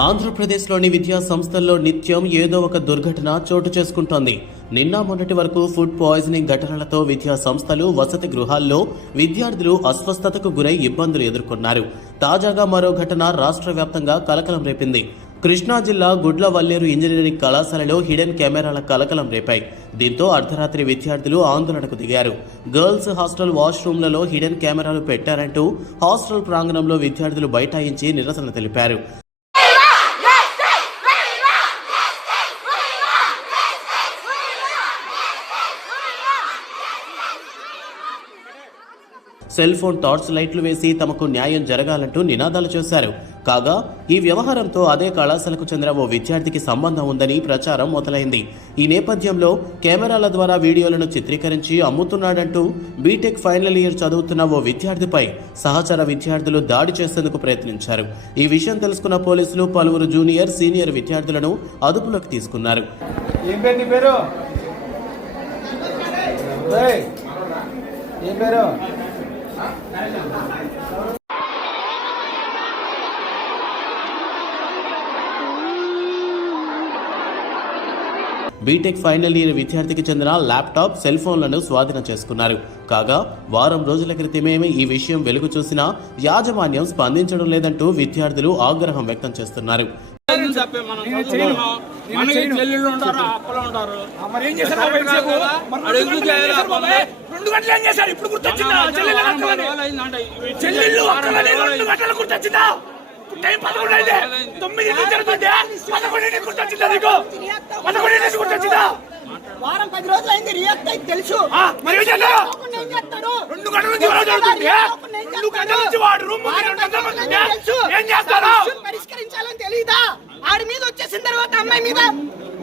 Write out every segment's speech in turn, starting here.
ఆంధ్రప్రదేశ్లోని విద్యా సంస్థల్లో నిత్యం ఏదో ఒక దుర్ఘటన చోటు చేసుకుంటోంది. నిన్న మొన్నటి వరకు ఫుడ్ పాయిజనింగ్ ఘటనలతో విద్యా సంస్థలు వసతి గృహాల్లో విద్యార్థులు అస్వస్థతకు గురై ఇబ్బందులు ఎదుర్కొన్నారు. తాజాగా మరో ఘటన రాష్ట్ర వ్యాప్తంగా కలకలం రేపింది. కృష్ణా జిల్లా గుడ్లవల్లేరు ఇంజనీరింగ్ కళాశాలలో హిడెన్ కెమెరాల కలకలం రేపాయి. దీంతో అర్ధరాత్రి విద్యార్థులు ఆందోళనకు దిగారు. గర్ల్స్ హాస్టల్ వాష్రూమ్లలో హిడెన్ కెమెరాలు పెట్టారంటూ హాస్టల్ ప్రాంగణంలో విద్యార్థులు బైఠాయించి నిరసన తెలిపారు. సెల్ ఫోన్ టార్చ్ లైట్లు వేసి తమకు న్యాయం జరగాలంటూ నినాదాలు చేశారు. కాగా ఈ వ్యవహారంతో అదే కళాశాలకు చెందిన ఓ విద్యార్థికి సంబంధం ఉందని ప్రచారం మొదలైంది. ఈ నేపథ్యంలో కెమెరాల ద్వారా వీడియోలను చిత్రీకరించి అమ్ముతున్నాడంటూ బీటెక్ ఫైనల్ ఇయర్ చదువుతున్న ఓ విద్యార్థిపై సహచర విద్యార్థులు దాడి చేసేందుకు ప్రయత్నించారు. ఈ విషయం తెలుసుకున్న పోలీసులు పలువురు జూనియర్ సీనియర్ విద్యార్థులను అదుపులోకి తీసుకున్నారు. ఏం పేరు బీటెక్ ఫైనల్ ఇయర్ విద్యార్థికి చెందిన ల్యాప్టాప్ సెల్ ఫోన్లను స్వాధీనం చేసుకున్నారు. కాగా వారం రోజుల క్రితమే ఈ విషయం వెలుగు చూసినా యాజమాన్యం స్పందించడం లేదంటూ విద్యార్థులు ఆగ్రహం వ్యక్తం చేస్తున్నారు. రెండు గంటలు ఏం చేశారు? ఇప్పుడు గుర్తొచ్చిందా చెల్లెళ్ళు అక్కలని రెండు గంటలు గుర్తొచ్చిందా టైం పదకొండు అయితే తొమ్మిది గుర్తొచ్చిందా పదకొండు గుర్తొచ్చిందా నీకు వారం పది రోజులు అయింది రియాక్ట్ అయితే తెలుసు మరి? రెండు గంటల నుంచి రెండు గంటల నుంచి? వాడు రూమ్. ఏం చేస్తారు పరిష్కరించాలని తెలీదా? ఆడి మీద వచ్చేసిన తర్వాత అమ్మాయి మీద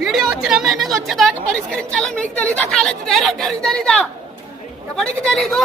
వీడియో వచ్చిన అమ్మాయి మీద వచ్చేదాకా పరిష్కరించాలని మీకు తెలీదా? కాలేజ్ డైరెక్టర్ తెలీదా? ఎవరికి తెలీదు?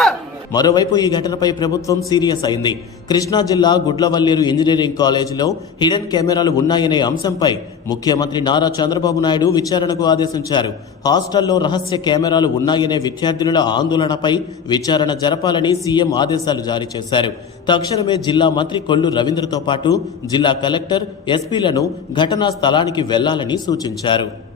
మరోవైపు ఈ ఘటనపై ప్రభుత్వం సీరియస్ అయింది. కృష్ణా జిల్లా గుడ్లవల్లేరు ఇంజనీరింగ్ కాలేజీలో హిడెన్ కెమెరాలు ఉన్నాయనే అంశంపై ముఖ్యమంత్రి నారా చంద్రబాబు నాయుడు విచారణకు ఆదేశించారు. హాస్టల్లో రహస్య కెమెరాలు ఉన్నాయనే విద్యార్థినుల ఆందోళనపై విచారణ జరపాలని సీఎం ఆదేశాలు జారీ చేశారు. తక్షణమే జిల్లా మంత్రి కొల్లు రవీంద్రతో పాటు జిల్లా కలెక్టర్ ఎస్పీలను ఘటనా స్థలానికి వెళ్ళాలని సూచించారు.